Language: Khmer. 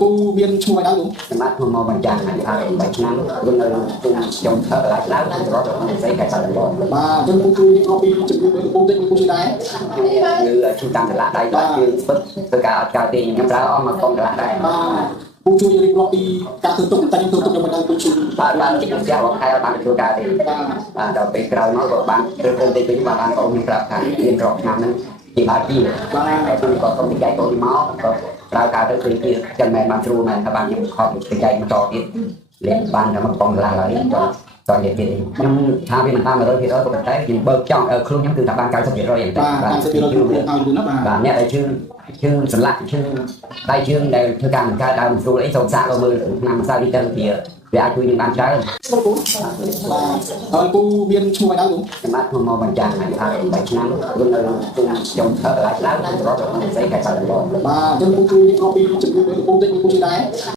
ពូមានឈ្មោះឲ្យដែរពូ សម្រាប់ខ្ញុំមកបញ្ចាំងហើយថា3ឆ្នាំគឺនៅខ្ញុំធ្វើកន្លែងឡើងរត់ទៅស្អីកាច់សាច់បង បាទអញ្ចឹងពូជួយរៀបរាប់ពីជំងឺរបស់ពូតិចពូជួយដែរ គឺជួយតាមតឡាដៃដល់ជើងស្ពឹកធ្វើការអត់កើតទេខ្ញុំប្រើអស់មកកុំតឡាដៃ បាទពូជួយរៀបរាប់ពីការធ្វើទុកតែខ្ញុំធ្វើទុកខ្ញុំមិនដឹងពូជួយ បានជិះផ្ទះរបស់ខែបានធ្វើការទេបាទដល់ពេលក្រោយមកក៏បានធ្វើទៅវិញបានបងខ្ញុំប្រាប់ថារៀនរកឆ្នាំហ្នឹងជាបាជីបាទខ្ញុំក៏សុំទីចែកបងមកក៏ប្រើការទៅគឺចឹងមែនបានស្រួលមែនថាបានខ្ញុំខកទីចែកបន្តទៀតលេងបានតែមកបងឡាហើយតនិយាយខ្ញុំថាវាមិនបាន 100% ក៏ប៉ុន្តែខ្ញុំបើកចង់ខ្លួនខ្ញុំគឺថាបាន 90% យ៉ាងតែបាទ 90% ឲ្យយូរណាស់បាទអ្នកដែលជើងសន្លាក់ជើងដៃជើងដែលធ្វើការបង្កើតដើមស្រួលអីសូមសាកទៅមើលឆ្នាំម្សិលនេះទៅវាអាចជួយនឹងបានច្រើនហើយពូមានឈ្មោះឲ្យដែរពូ សម្រាប់ខ្ញុំមកបញ្ចាំងហើយថា3ឆ្នាំគឺនៅខ្ញុំធ្វើកន្លែងឡើងរត់ទៅស្អីកាច់សាច់បង បាទអញ្ចឹងពូជួយរៀបរាប់ពីជំងឺ